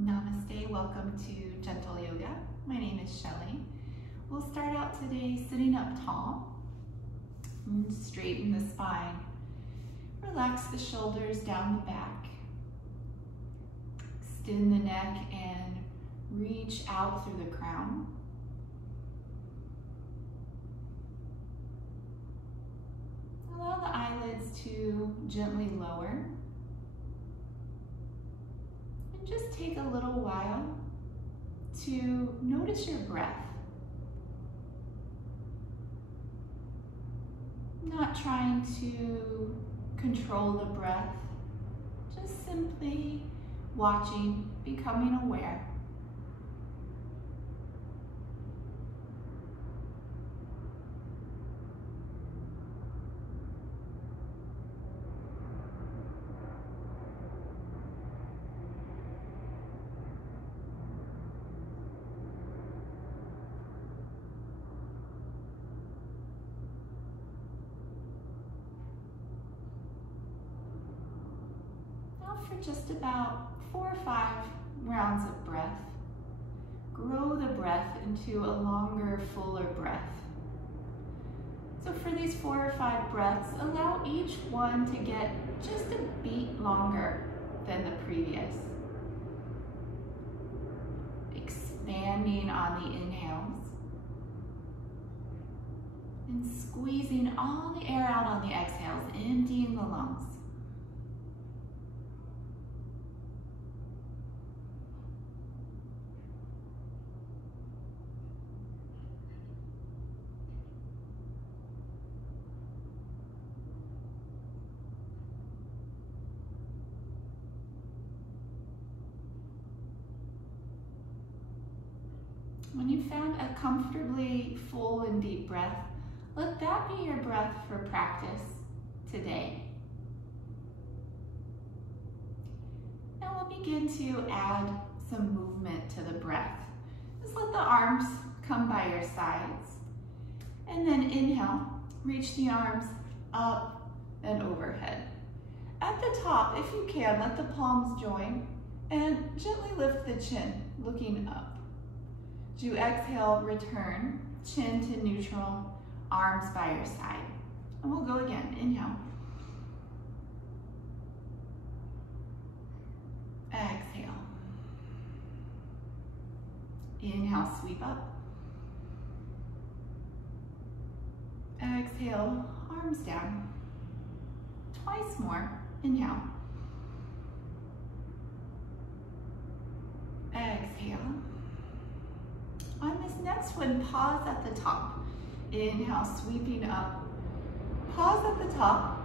Namaste, welcome to Gentle Yoga. My name is Shelley. We'll start out today sitting up tall and straighten the spine. Relax the shoulders down the back. Extend the neck and reach out through the crown. Allow the eyelids to gently lower. Just take a little while to notice your breath. Not trying to control the breath, just simply watching, becoming aware. For just about 4 or 5 rounds of breath, grow the breath into a longer, fuller breath. So for these 4 or 5 breaths, allow each one to get just a beat longer than the previous. Expanding on the inhales and squeezing all the air out on the exhales, emptying the lungs. When you've found a comfortably full and deep breath, let that be your breath for practice today. Now we'll begin to add some movement to the breath. Just let the arms come by your sides. And then inhale, reach the arms up and overhead. At the top, if you can, let the palms join and gently lift the chin, looking up. As you exhale, return, chin to neutral, arms by your side. And we'll go again. Inhale. Exhale. Inhale, sweep up. Exhale, arms down. Twice more. Inhale. Exhale. On this next one, pause at the top. Inhale, sweeping up. Pause at the top.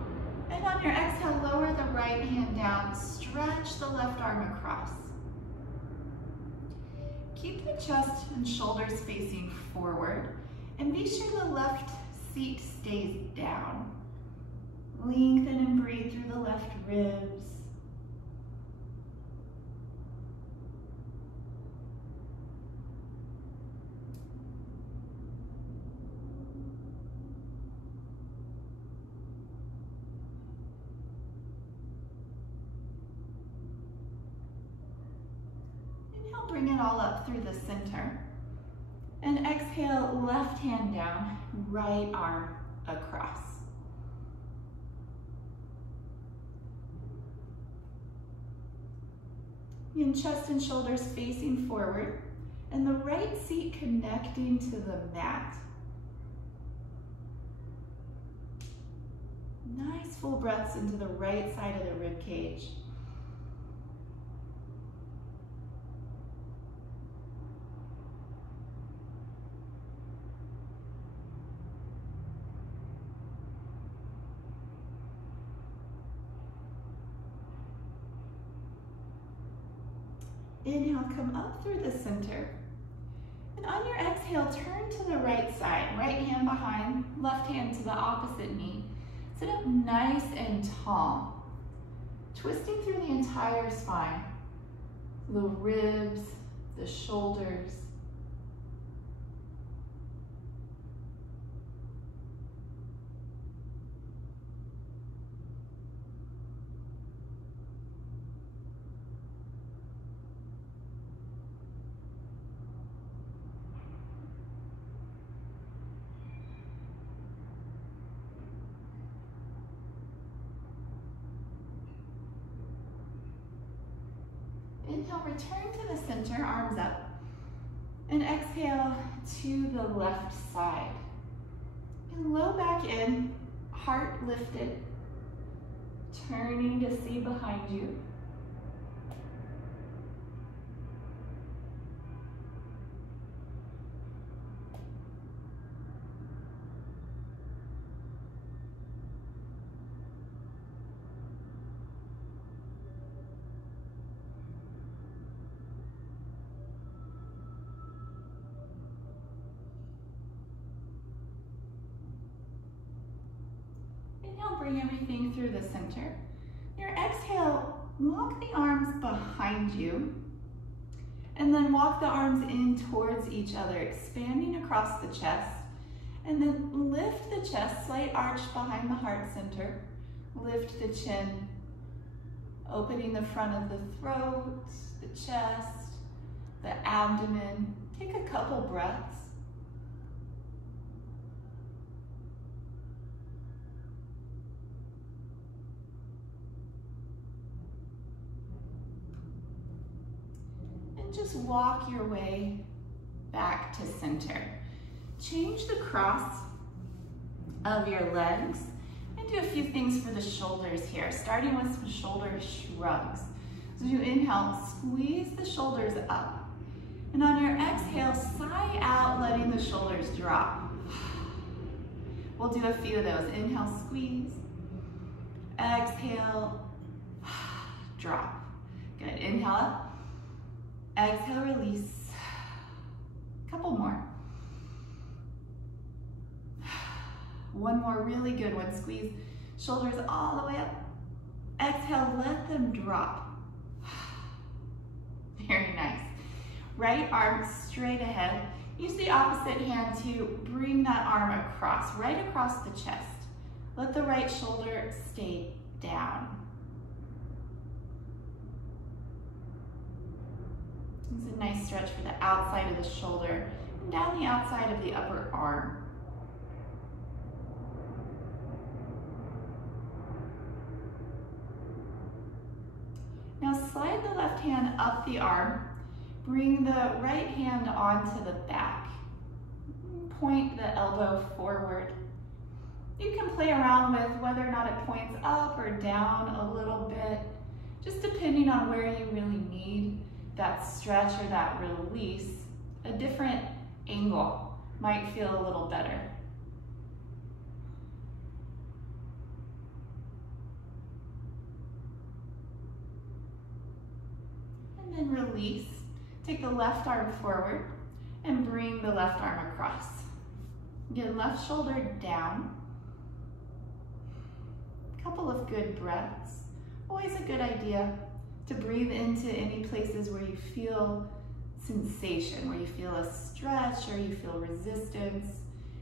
And on your exhale, lower the right hand down. Stretch the left arm across. Keep the chest and shoulders facing forward. And be sure the left seat stays down. Lengthen and breathe through the left ribs. Bring it all up through the center. And exhale, left hand down, right arm across. And chest and shoulders facing forward, and the right seat connecting to the mat. Nice full breaths into the right side of the rib cage. Inhale, come up through the center. And on your exhale, turn to the right side. Right hand behind, left hand to the opposite knee. Sit up nice and tall. Twisting through the entire spine. The ribs, the shoulders. Inhale, return to the center, arms up. And exhale to the left side. And low back in, heart lifted. Turning to see behind you. Inhale, bring everything through the center. Your exhale, walk the arms behind you, and then walk the arms in towards each other, expanding across the chest, and then lift the chest, slight arch behind the heart center, lift the chin, opening the front of the throat, the chest, the abdomen. Take a couple breaths. Just walk your way back to center. Change the cross of your legs and do a few things for the shoulders here, starting with some shoulder shrugs. So you inhale, squeeze the shoulders up. And on your exhale, sigh out, letting the shoulders drop. We'll do a few of those. Inhale, squeeze. Exhale, drop. Good, inhale up. Exhale, release. Couple more. One more really good one. Squeeze shoulders all the way up. Exhale, let them drop. Very nice. Right arm straight ahead. Use the opposite hand to bring that arm across, right across the chest. Let the right shoulder stay down. It's a nice stretch for the outside of the shoulder and down the outside of the upper arm. Now slide the left hand up the arm. Bring the right hand onto the back. Point the elbow forward. You can play around with whether or not it points up or down a little bit, just depending on where you really need that stretch or that release. A different angle might feel a little better. And then release. Take the left arm forward and bring the left arm across. Again, left shoulder down. Couple of good breaths. Always a good idea to breathe into any places where you feel sensation, where you feel a stretch or you feel resistance,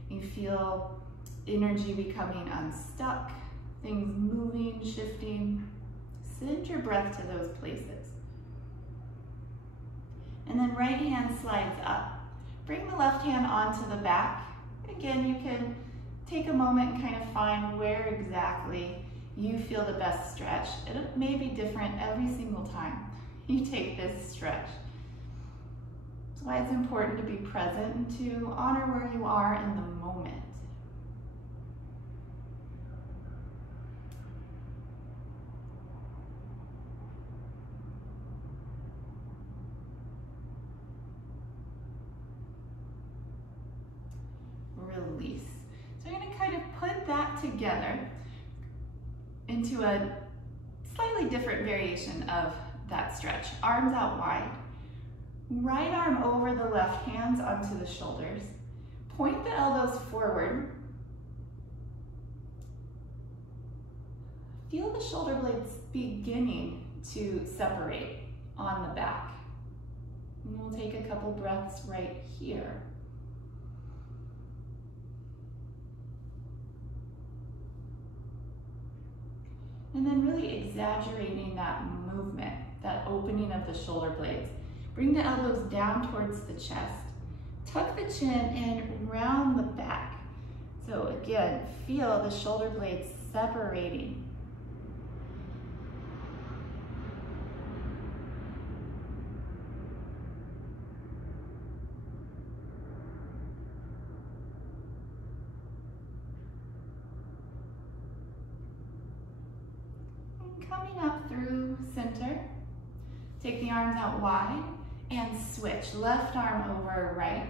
you feel energy becoming unstuck, things moving, shifting. Send your breath to those places. And then right hand slides up. Bring the left hand onto the back. Again, you can take a moment and kind of find where exactly you feel the best stretch. It may be different every single time you take this stretch. That's why it's important to be present and to honor where you are in the moment. Release. So I'm going to kind of put that together into a slightly different variation of that stretch. Arms out wide. Right arm over the left, hands onto the shoulders. Point the elbows forward. Feel the shoulder blades beginning to separate on the back. And we'll take a couple breaths right here. And then really exaggerating that movement, that opening of the shoulder blades. Bring the elbows down towards the chest. Tuck the chin and round the back. So again, feel the shoulder blades separating. center. Take the arms out wide and switch. Left arm over right.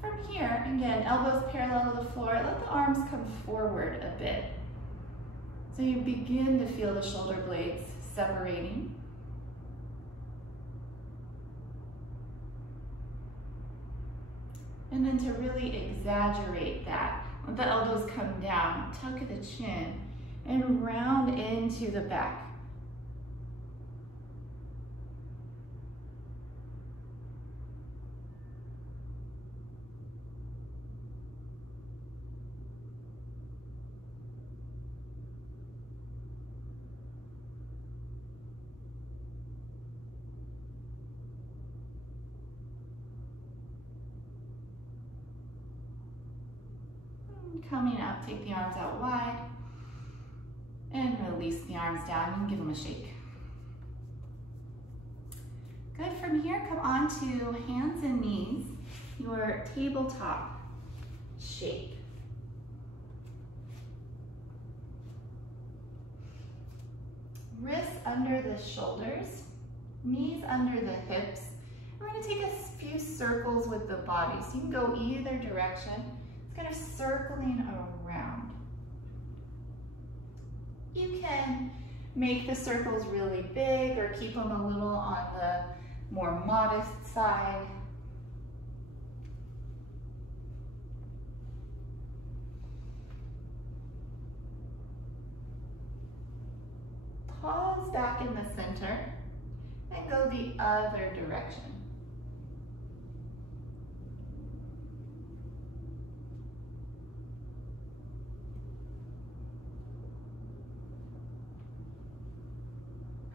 From here, again, elbows parallel to the floor. Let the arms come forward a bit. So you begin to feel the shoulder blades separating. And then to really exaggerate that, let the elbows come down, tuck the chin, and round into the back. Coming up, take the arms out wide and release the arms down and give them a shake. Good, from here, come on to hands and knees, your tabletop shape. Wrists under the shoulders, knees under the hips. We're going to take a few circles with the body, so you can go either direction. Kind of circling around. You can make the circles really big or keep them a little on the more modest side. Pause back in the center and go the other direction.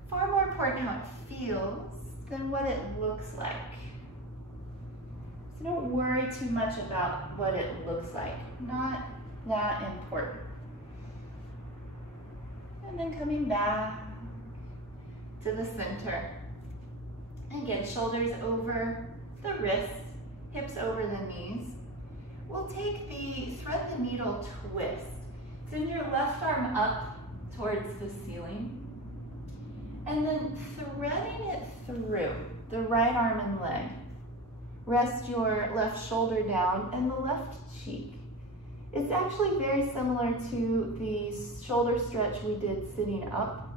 Far more important how it feels than what it looks like. So don't worry too much about what it looks like. Not that important. And then coming back to the center. Again, shoulders over the wrists, hips over the knees. We'll take the thread the needle twist. Send your left arm up towards the ceiling. And then threading it through the right arm and leg. Rest your left shoulder down and the left cheek. It's actually very similar to the shoulder stretch we did sitting up.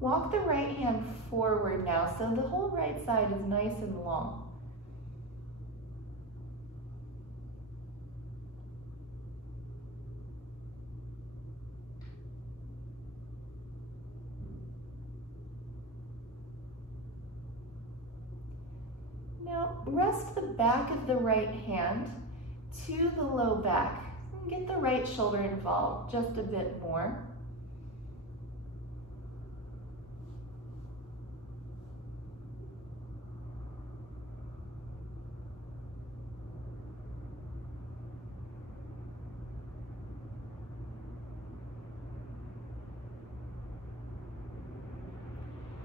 Walk the right hand forward now, so the whole right side is nice and long. Now, rest the back of the right hand to the low back. And get the right shoulder involved just a bit more.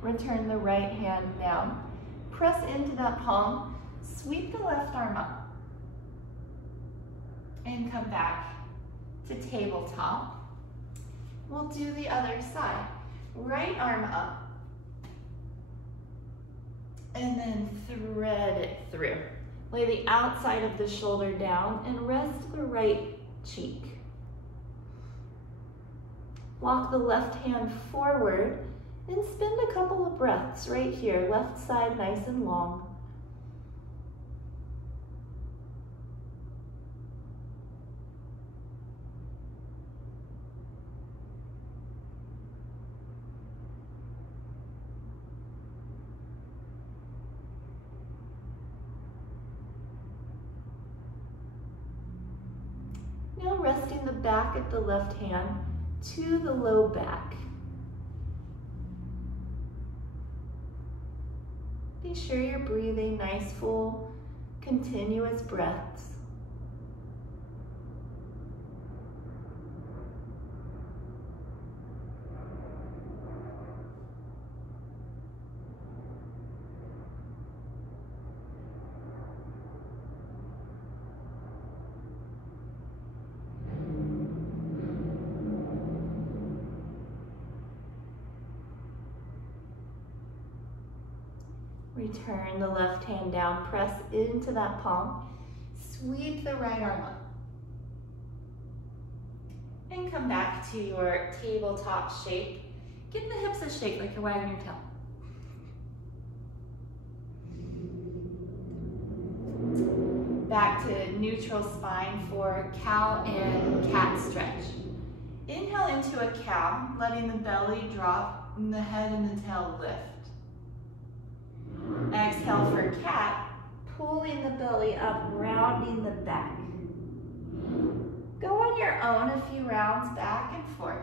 Return the right hand down. Press into that palm, sweep the left arm up, and come back to tabletop. We'll do the other side. Right arm up, and then thread it through. Lay the outside of the shoulder down and rest the right cheek. Walk the left hand forward and spend a couple of breaths right here, left side nice and long. Now resting the back of the left hand to the low back. Be sure you're breathing nice, full, continuous breaths. Return the left hand down, press into that palm. Sweep the right arm up. And come back to your tabletop shape. Give the hips a shake like you're wagging your tail. Back to neutral spine for cow and cat stretch. Inhale into a cow, letting the belly drop and the head and the tail lift. Exhale for cat, pulling the belly up, rounding the back. Go on your own a few rounds back and forth.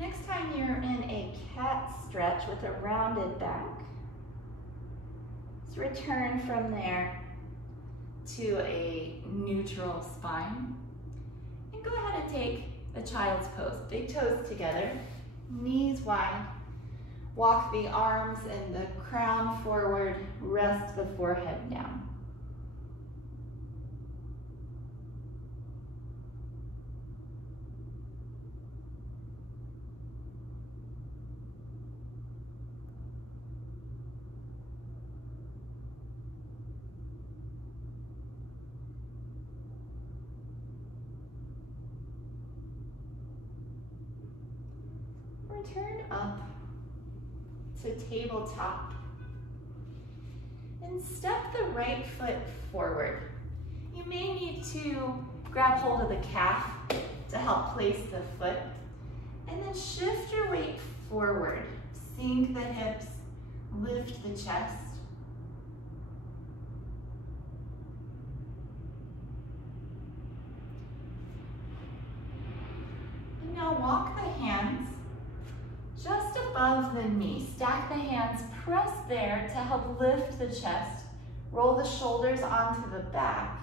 Next time you're in a cat stretch with a rounded back, let's return from there to a neutral spine. And go ahead and take the child's pose. Big toes together, knees wide. Walk the arms and the crown forward, rest the forehead down. Return up to tabletop and step the right foot forward. You may need to grab hold of the calf to help place the foot, and then shift your weight forward. Sink the hips, lift the chest. And now walk the hands just above the knee. Stack the hands, press there to help lift the chest. Roll the shoulders onto the back.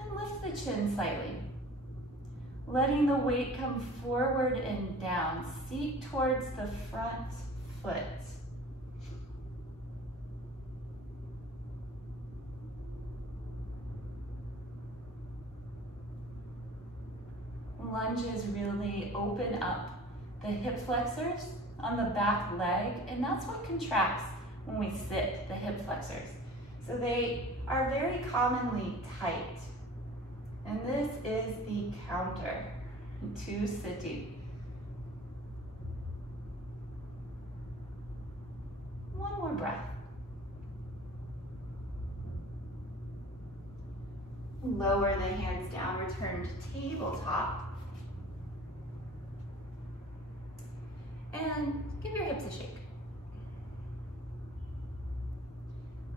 And lift the chin slightly. Letting the weight come forward and down. Seat towards the front foot. Lunges really open up the hip flexors on the back leg, and that's what contracts when we sit, the hip flexors. So they are very commonly tight. And this is the counter to sitting. One more breath. Lower the hands down, return to tabletop. And give your hips a shake.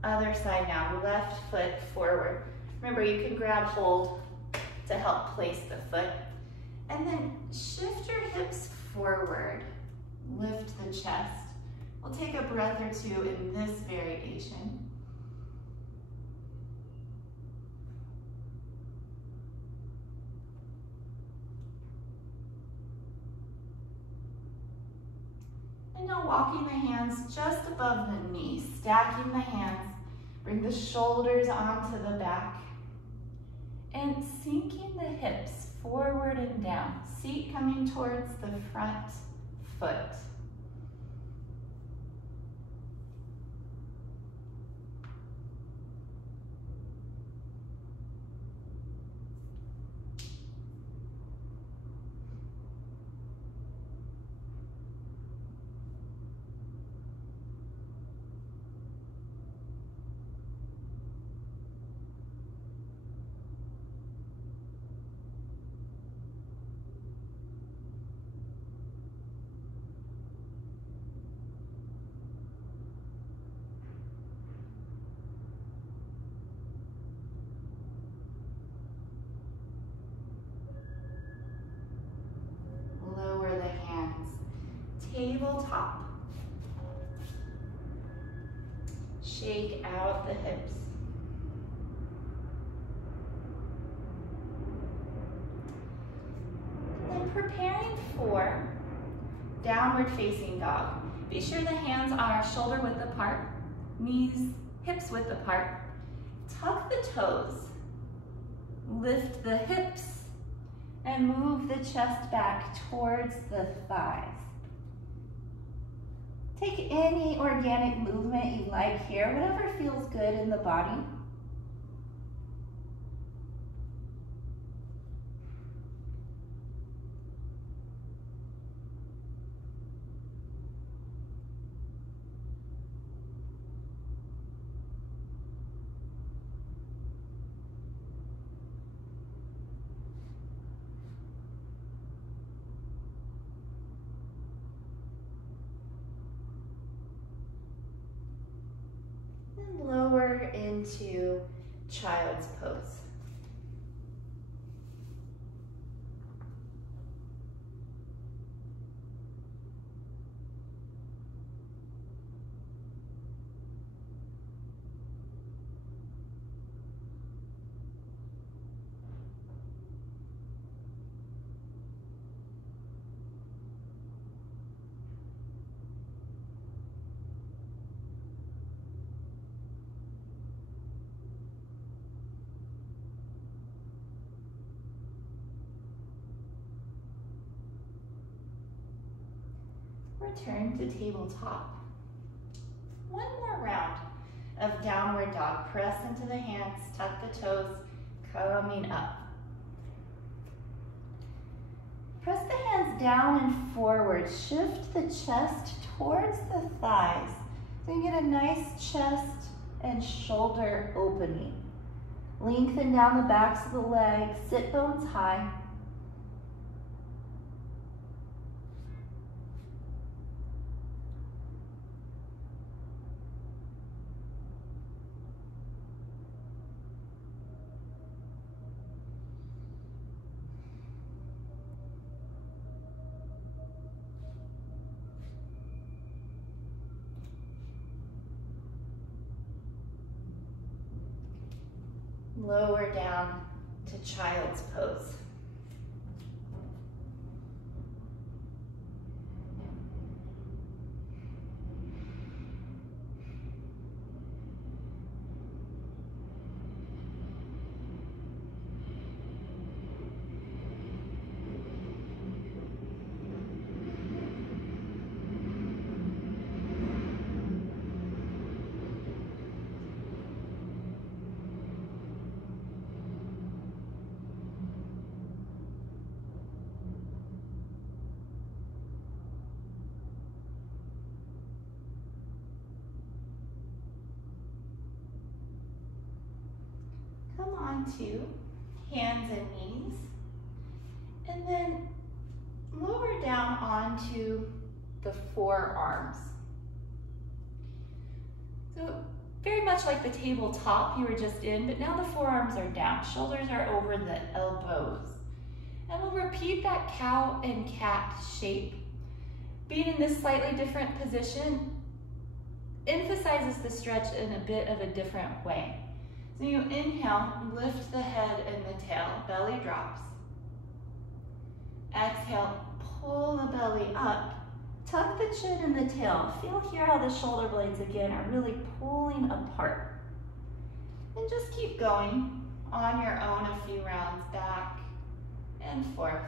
Other side now, left foot forward. Remember, you can grab hold to help place the foot. And then shift your hips forward. Lift the chest. We'll take a breath or two in this variation. And now walking the hands just above the knees, stacking the hands, bring the shoulders onto the back, and sinking the hips forward and down. Seat coming towards the front foot. tabletop. Shake out the hips. Then preparing for downward facing dog. Be sure the hands are shoulder width apart, knees, hips width apart. Tuck the toes, lift the hips, and move the chest back towards the thighs. Take any organic movement you like here, whatever feels good in the body. Lower into child's pose. Return to tabletop. One more round of downward dog. Press into the hands, tuck the toes, coming up. Press the hands down and forward. Shift the chest towards the thighs. So you get a nice chest and shoulder opening. Lengthen down the backs of the legs, sit bones high. Lower down to child's pose. Come onto hands and knees, and then lower down onto the forearms. So very much like the tabletop you were just in, but now the forearms are down, shoulders are over the elbows. And we'll repeat that cow and cat shape. Being in this slightly different position emphasizes the stretch in a bit of a different way. So you inhale, lift the head and the tail, belly drops. Exhale, pull the belly up, tuck the chin and the tail. Feel here how the shoulder blades again are really pulling apart. And just keep going on your own a few rounds back and forth.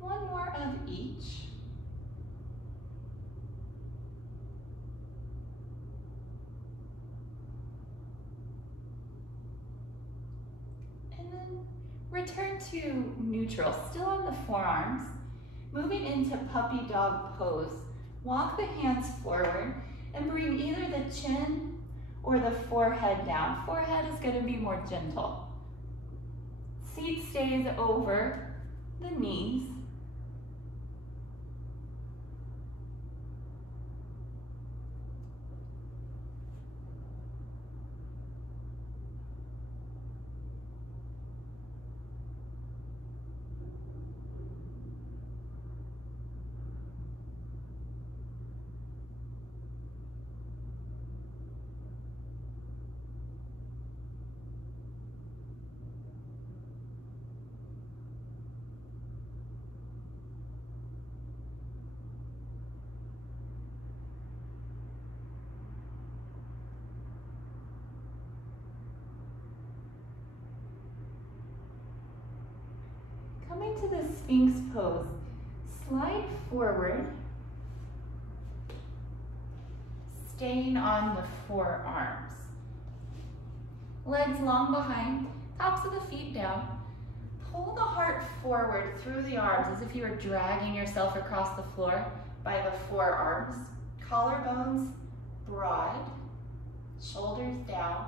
One more of each. return to neutral, still on the forearms. Moving into puppy dog pose. Walk the hands forward and bring either the chin or the forehead down. Forehead is going to be more gentle. Seat stays over the knees. Coming to the Sphinx pose, slide forward, staying on the forearms. Legs long behind, tops of the feet down. Pull the heart forward through the arms as if you were dragging yourself across the floor by the forearms. Collarbones broad, shoulders down,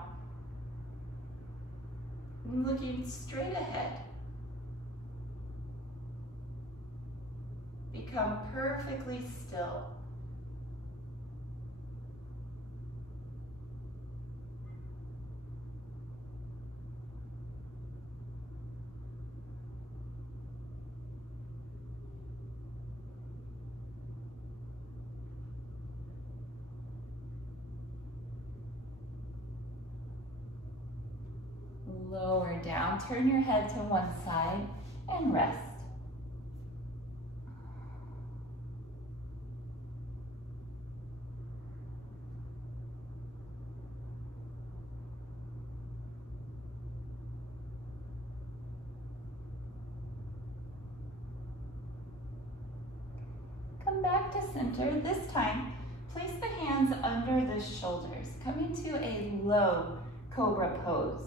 and looking straight ahead. Become perfectly still. Lower down, turn your head to one side and rest. Come back to center. This time, place the hands under the shoulders, coming to a low Cobra Pose.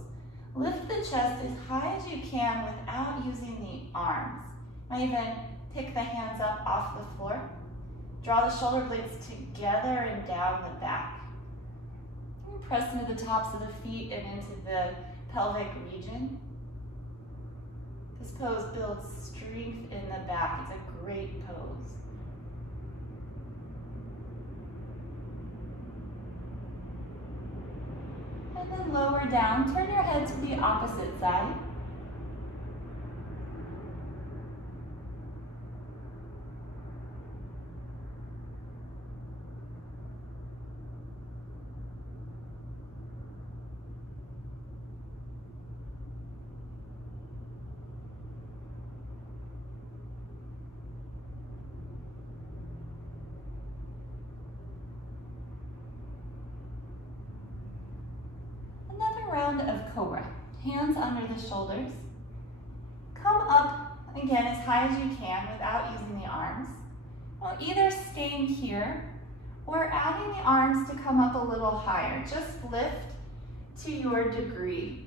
Lift the chest as high as you can without using the arms. Might even pick the hands up off the floor. Draw the shoulder blades together and down the back. And press into the tops of the feet and into the pelvic region. This pose builds strength in the back. It's a great pose. And then lower down, turn your head to the opposite side. Round of Cobra. Hands under the shoulders. Come up again as high as you can without using the arms. Well, either staying here or adding the arms to come up a little higher. Just lift to your degree.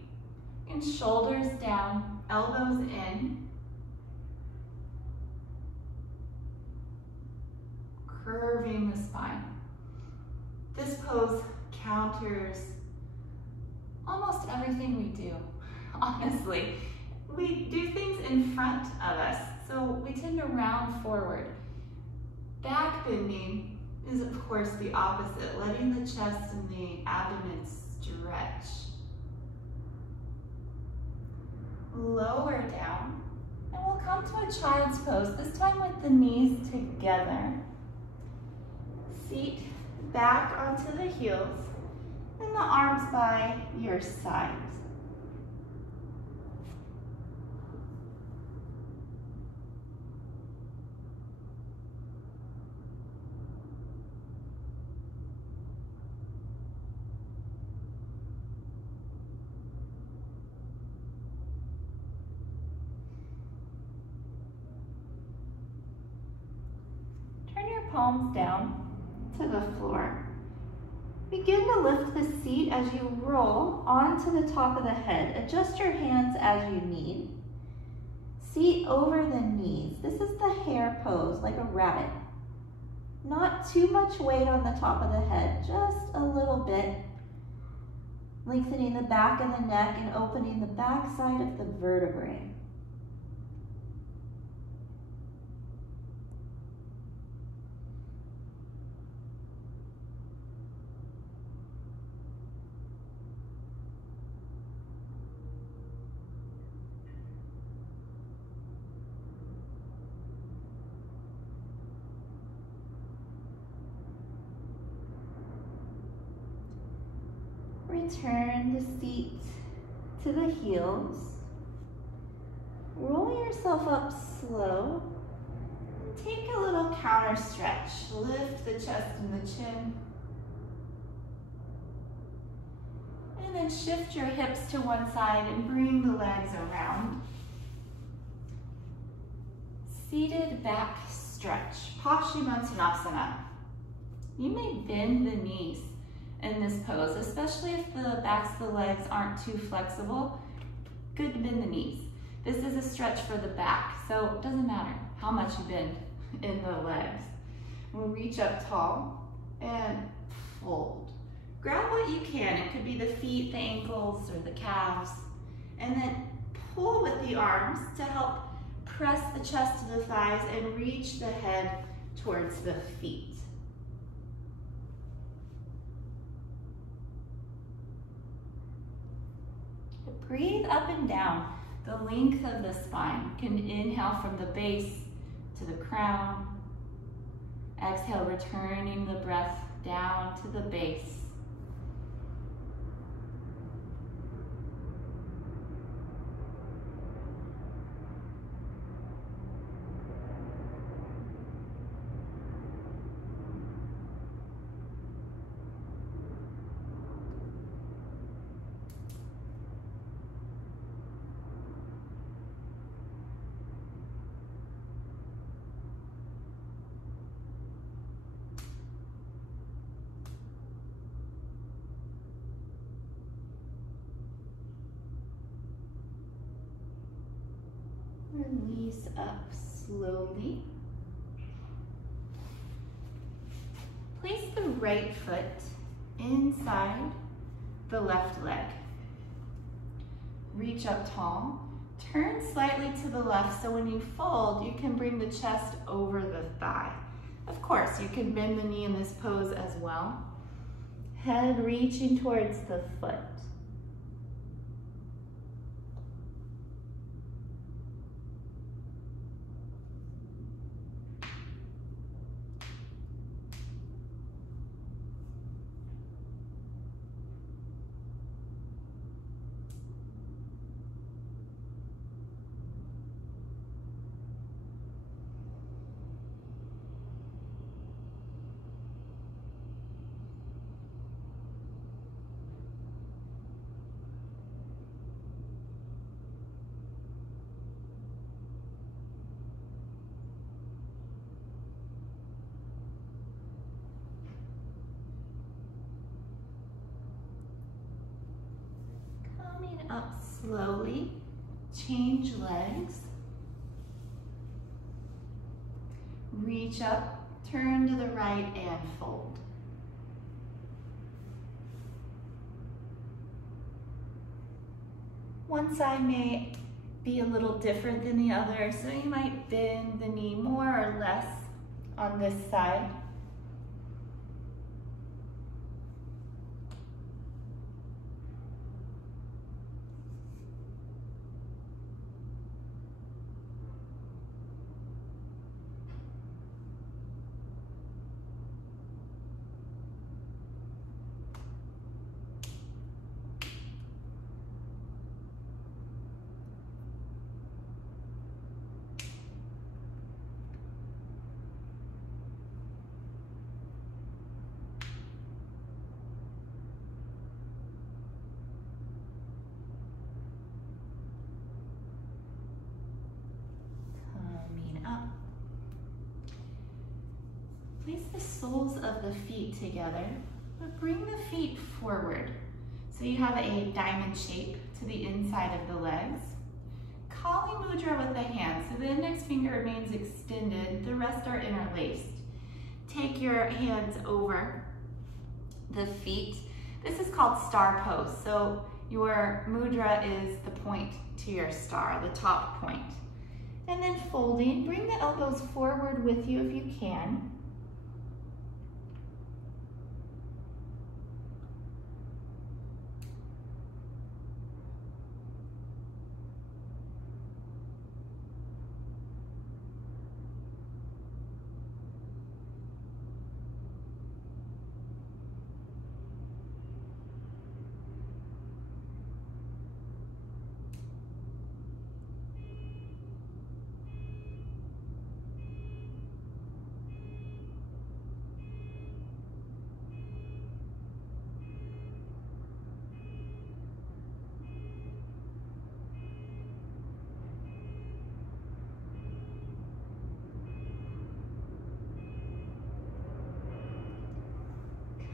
And shoulders down, elbows in. Curving the spine. This pose counters almost everything we do, honestly. We do things in front of us, so we tend to round forward. Back bending is, of course, the opposite, letting the chest and the abdomen stretch. Lower down, and we'll come to a child's pose, this time with the knees together. Feet back onto the heels, and the arms by your sides. Turn your palms down to the floor. Begin to lift the seat as you roll onto the top of the head. Adjust your hands as you need. Seat over the knees. This is the hare pose, like a rabbit. Not too much weight on the top of the head, just a little bit. Lengthening the back of the neck and opening the back side of the vertebrae. Return the seat to the heels. Roll yourself up slow. And take a little counter stretch. Lift the chest and the chin. And then shift your hips to one side and bring the legs around. Seated back stretch, Paschimottanasana. You may bend the knees in this pose, especially if the backs of the legs aren't too flexible. Good to bend the knees. This is a stretch for the back, so it doesn't matter how much you bend in the legs. We'll reach up tall and fold. Grab what you can. It could be the feet, the ankles, or the calves. And then pull with the arms to help press the chest to the thighs and reach the head towards the feet. Breathe up and down the length of the spine. You can inhale from the base to the crown. Exhale, returning the breath down to the base. Release up slowly. Place the right foot inside the left leg. Reach up tall. Turn slightly to the left so when you fold, you can bring the chest over the thigh. Of course, you can bend the knee in this pose as well. Head reaching towards the foot. Up slowly, change legs, reach up, turn to the right and fold. One side may be a little different than the other, so you might bend the knee more or less on this side. Place the soles of the feet together. But bring the feet forward so you have a diamond shape to the inside of the legs. Kali Mudra with the hands, so the index finger remains extended, the rest are interlaced. Take your hands over the feet. This is called star pose, so your mudra is the point to your star, the top point. And then folding, bring the elbows forward with you if you can.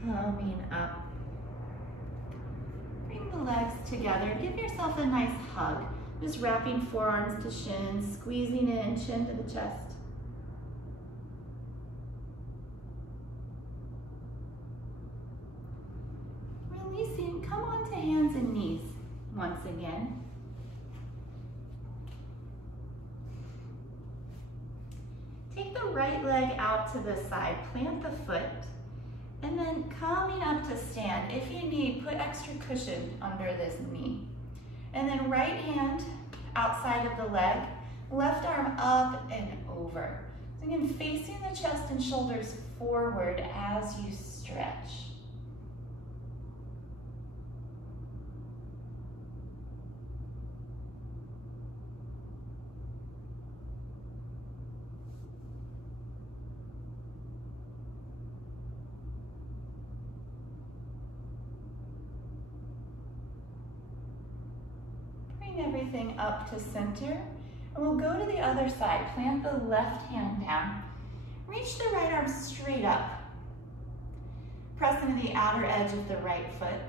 Coming up. Bring the legs together. Give yourself a nice hug. Just wrapping forearms to shins, squeezing in, chin to the chest. Releasing, come onto hands and knees once again. Take the right leg out to the side, plant the foot. And then coming up to stand. If you need, put extra cushion under this knee. And then right hand outside of the leg, left arm up and over. So again, facing the chest and shoulders forward as you stretch. Everything up to center, and we'll go to the other side. Plant the left hand down. Reach the right arm straight up. Press into the outer edge of the right foot.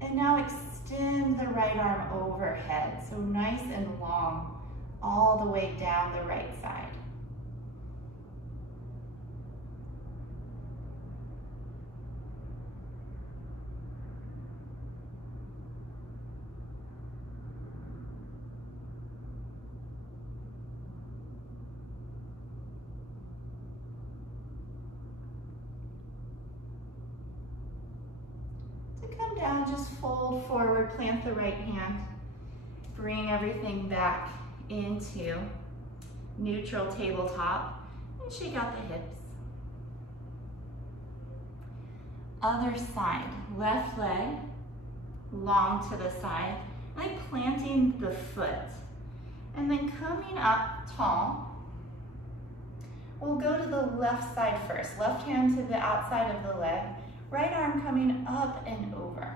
And now extend the right arm overhead, so nice and long, all the way down the right side. Come down, just fold forward, plant the right hand. Bring everything back into neutral tabletop and shake out the hips. Other side, left leg, long to the side, like planting the foot. And then coming up tall, we'll go to the left side first. Left hand to the outside of the leg. Right arm coming up and over.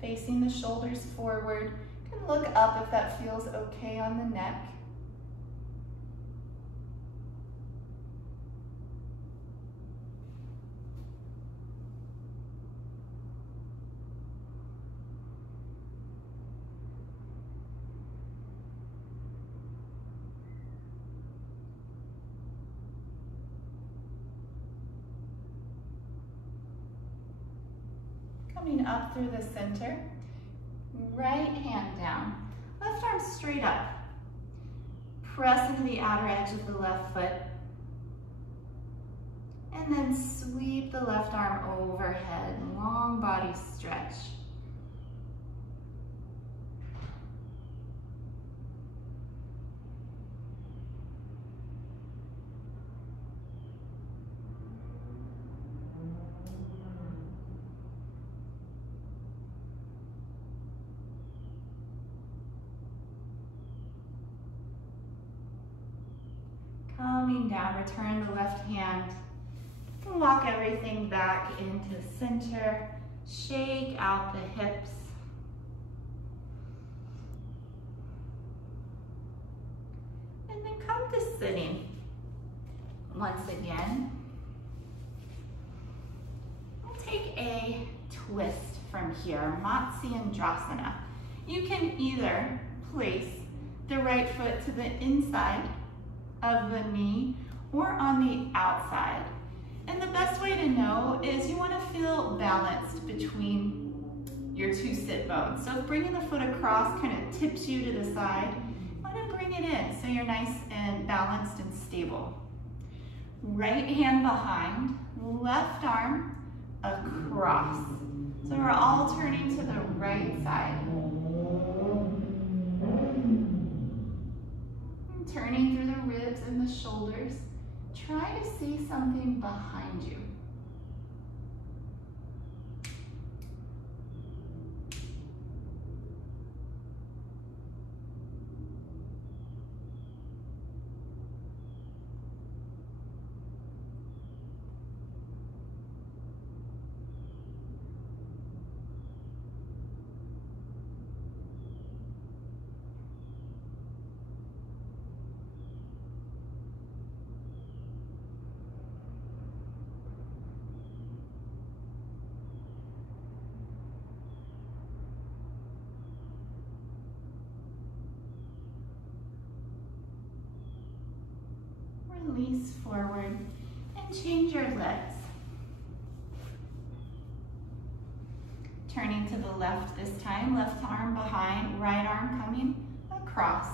Facing the shoulders forward. You can look up if that feels okay on the neck. Coming up through the center, right hand down, left arm straight up. Press into the outer edge of the left foot. And then sweep the left arm overhead, long body stretch. Coming down, return the left hand. Walk everything back into center. Shake out the hips. And then come to sitting. once again. We'll take a twist from here, Matsyendrasana. You can either place the right foot to the inside of the knee or on the outside. And the best way to know is you want to feel balanced between your two sit bones. So if bringing the foot across kind of tips you to the side, you want to bring it in so you're nice and balanced and stable. Right hand behind, left arm across. So we're all turning to the right side. And turning through the ribs and the shoulders. Try to see something behind you. Release forward and change your legs. Turning to the left this time, left arm behind, right arm coming across.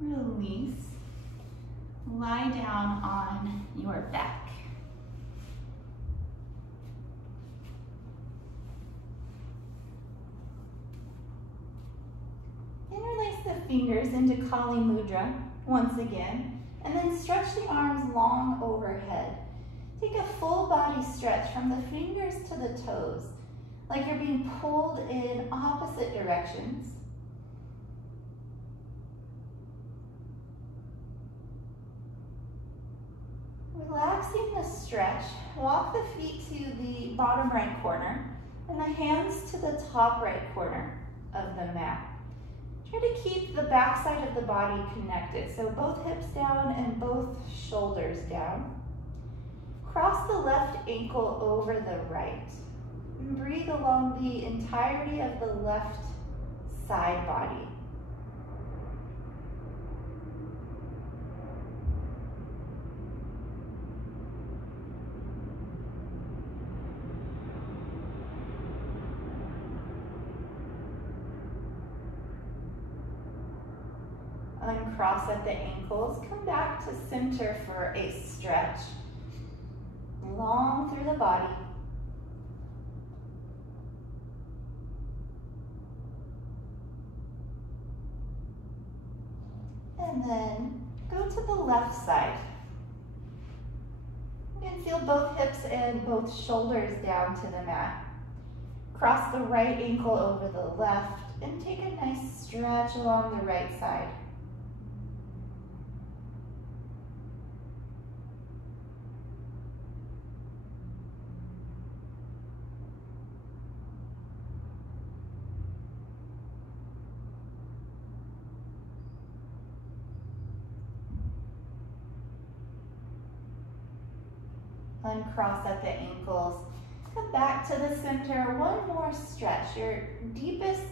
Release. Lie down on your back. Interlace the fingers into Kali Mudra once again, and then stretch the arms long overhead. Take a full body stretch from the fingers to the toes, like you're being pulled in opposite directions. Relaxing the stretch, walk the feet to the bottom right corner and the hands to the top right corner of the mat. Try to keep the back side of the body connected, so both hips down and both shoulders down. Cross the left ankle over the right. And breathe along the entirety of the left side body. Uncross at the ankles, come back to center for a stretch. Long through the body. And then go to the left side. You can feel both hips and both shoulders down to the mat. Cross the right ankle over the left and take a nice stretch along the right side. Uncross at the ankles. Come back to the center. One more stretch. Your deepest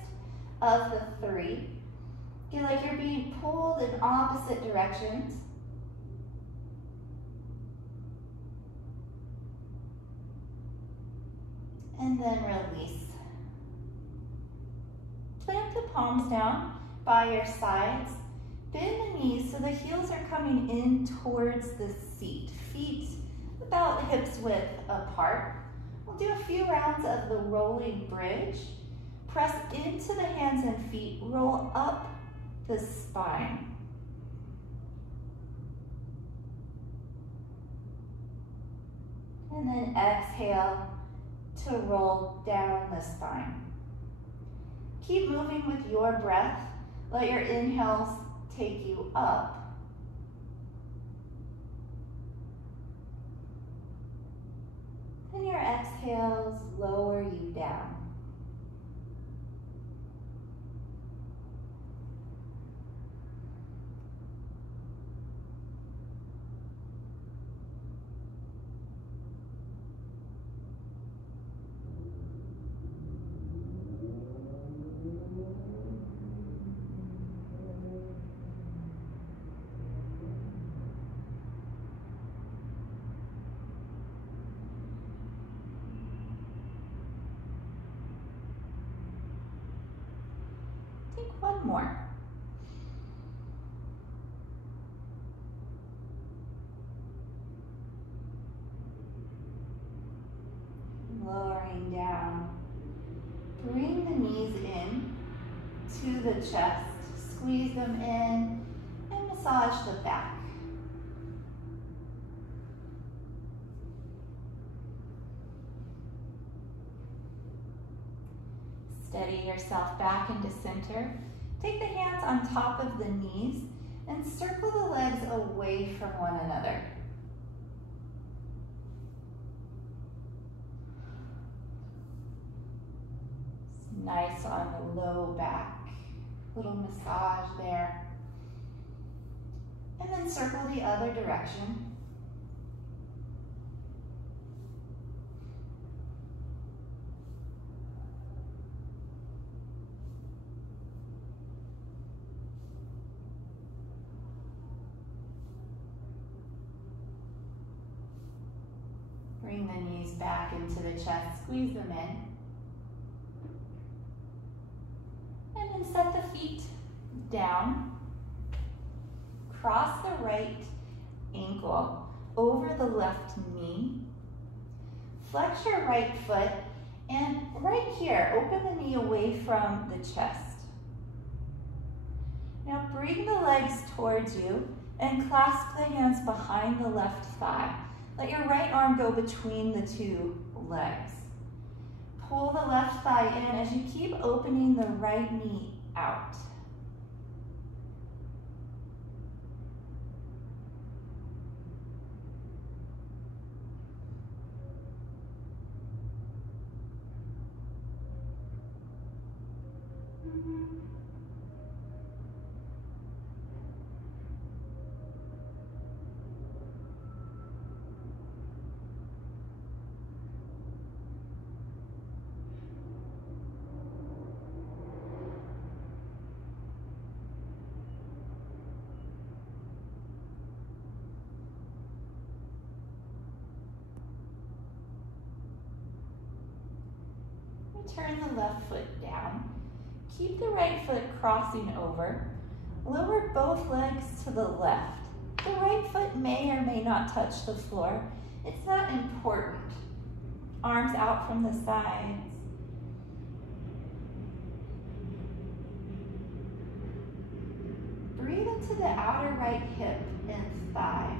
of the three. Feel like you're being pulled in opposite directions. And then release. Plant the palms down by your sides Bend the knees so the heels are coming in towards the seat. Feet about hips width apart. We'll do a few rounds of the rolling bridge. Press into the hands and feet, roll up the spine. And then exhale to roll down the spine. Keep moving with your breath. Let your inhales take you up. And your exhales lower you down. Take one more. Lowering down. Bring the knees in to the chest. Squeeze them in and massage the back. Steady yourself back into center. Take the hands on top of the knees and circle the legs away from one another. It's nice on the low back. Little massage there. And then circle the other direction. Bring the knees back into the chest, squeeze them in. And then set the feet down. Cross the right ankle over the left knee. Flex your right foot, and right here, open the knee away from the chest. Now bring the legs towards you and clasp the hands behind the left thigh. Let your right arm go between the two legs. Pull the left thigh in as you keep opening the right knee out. Turn the left foot down. Keep the right foot crossing over. Lower both legs to the left. The right foot may or may not touch the floor. It's not important. Arms out from the sides. Breathe into the outer right hip and thigh.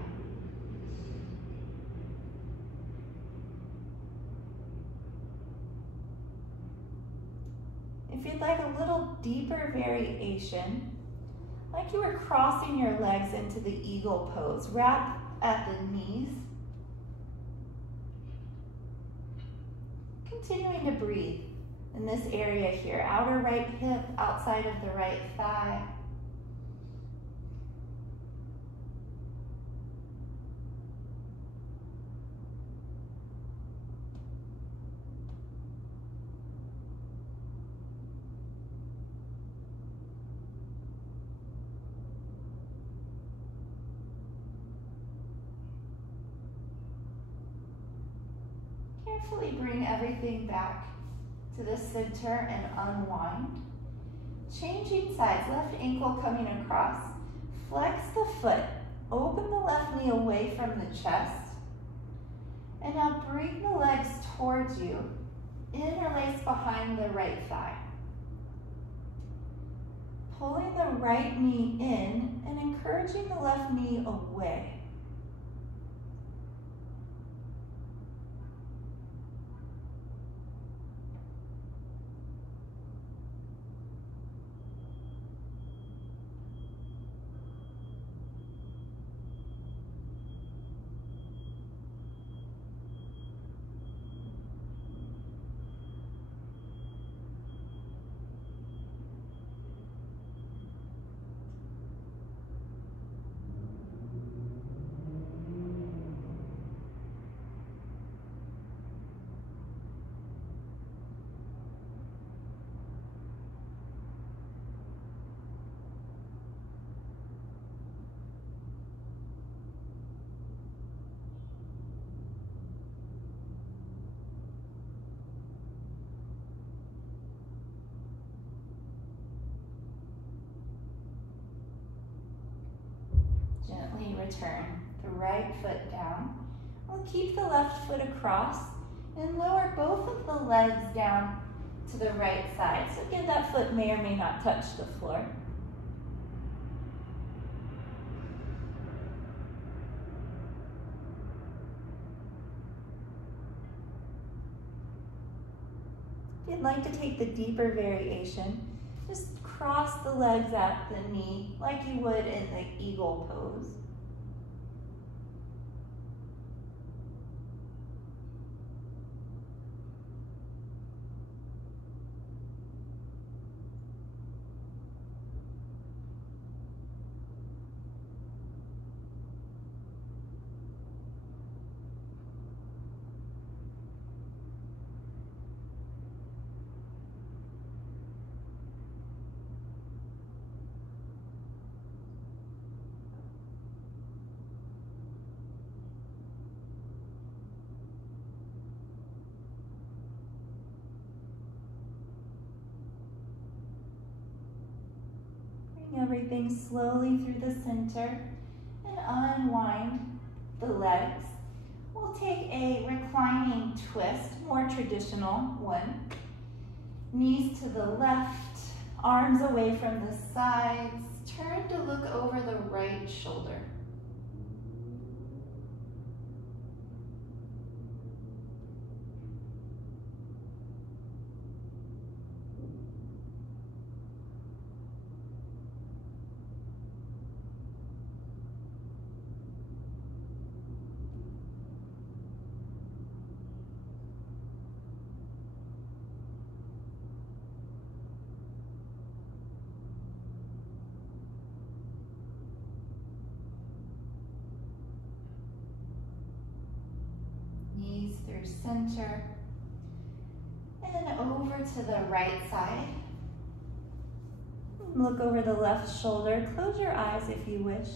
If you'd like a little deeper variation, like you were crossing your legs into the eagle pose, wrap at the knees. Continuing to breathe in this area here, outer right hip, outside of the right thigh. Carefully bring everything back to the center and unwind. Changing sides, left ankle coming across. Flex the foot. Open the left knee away from the chest. And now bring the legs towards you. Interlace behind the right thigh. Pulling the right knee in and encouraging the left knee away. Gently return the right foot down. We'll keep the left foot across and lower both of the legs down to the right side. So again, that foot may or may not touch the floor. If you'd like to take the deeper variation, just cross the legs at the knee like you would in the eagle pose. Everything slowly through the center and unwind the legs. We'll take a reclining twist, more traditional one. Knees to the left, arms away from the sides. Turn to look over the right shoulder. Knees through center and over to the right side. Look over the left shoulder. Close your eyes if you wish.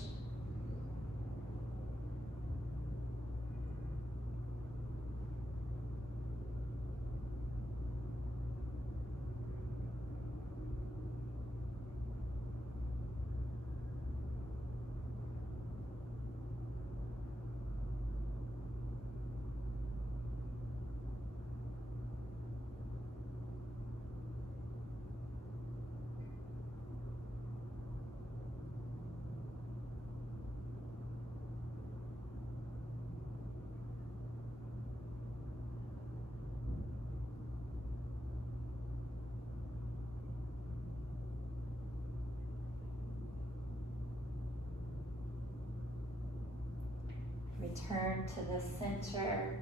Return to the center.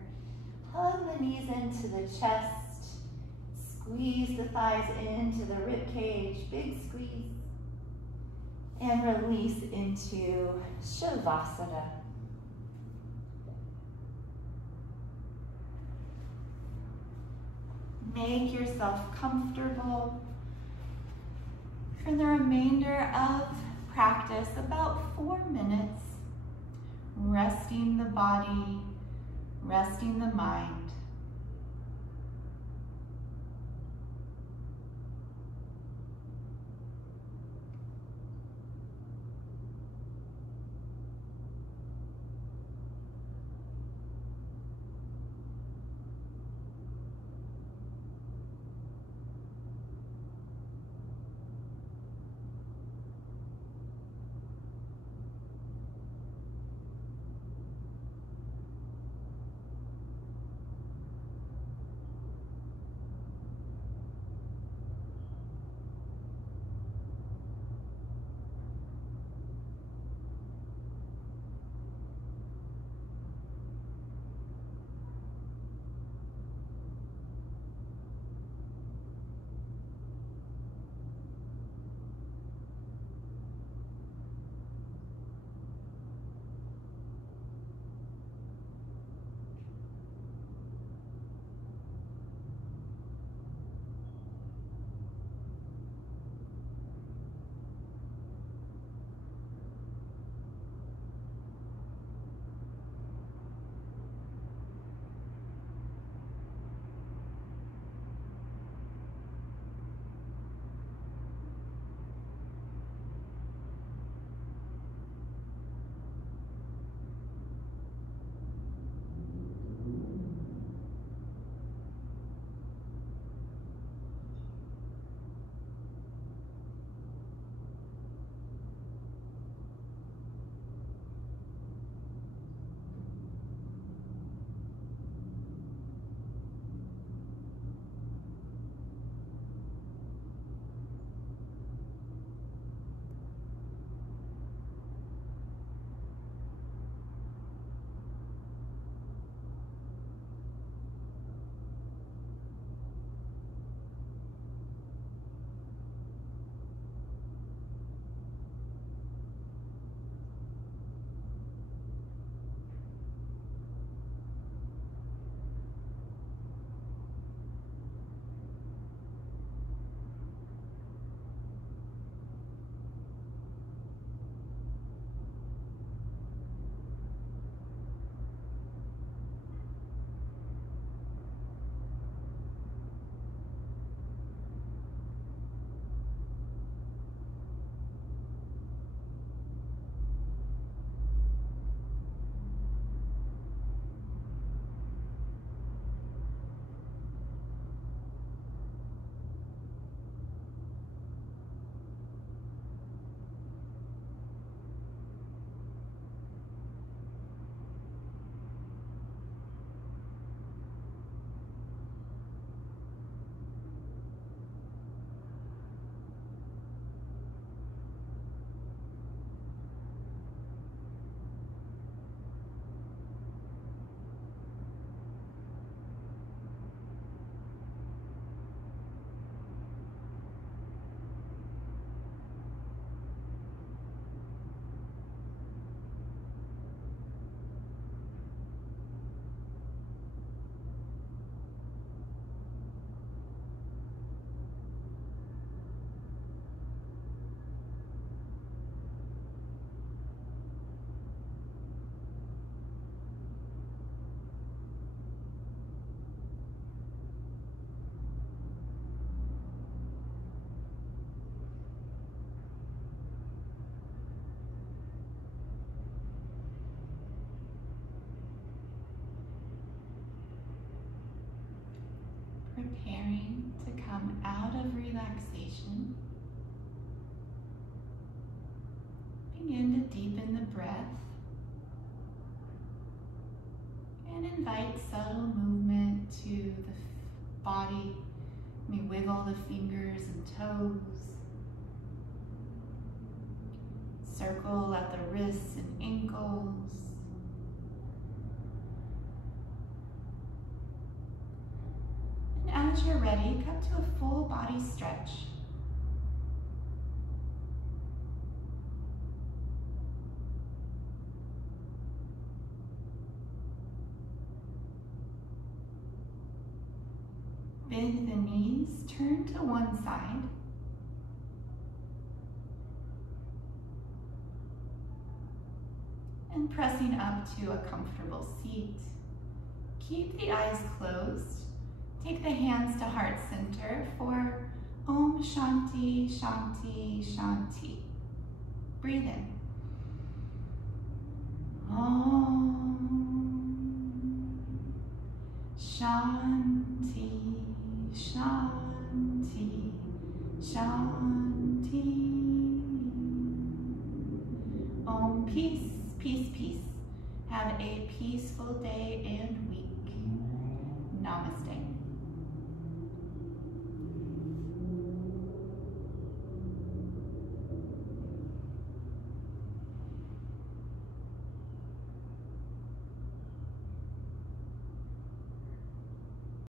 Hug the knees into the chest. Squeeze the thighs into the rib cage. Big squeeze. And release into Shavasana. Make yourself comfortable for the remainder of practice, about 4 minutes. Resting the body, resting the mind. preparing to come out of relaxation, begin to deepen the breath and invite subtle movement to the body. You may wiggle the fingers and toes, circle at the wrists and ankles. And as you're ready, come to a full body stretch. Bend the knees, turn to one side. And pressing up to a comfortable seat. Keep the eyes closed. Take the hands to heart center for Om Shanti, Shanti, Shanti. Breathe in. Om Shanti, Shanti, Shanti. Om peace, peace, peace. Have a peaceful day and week. Namaste.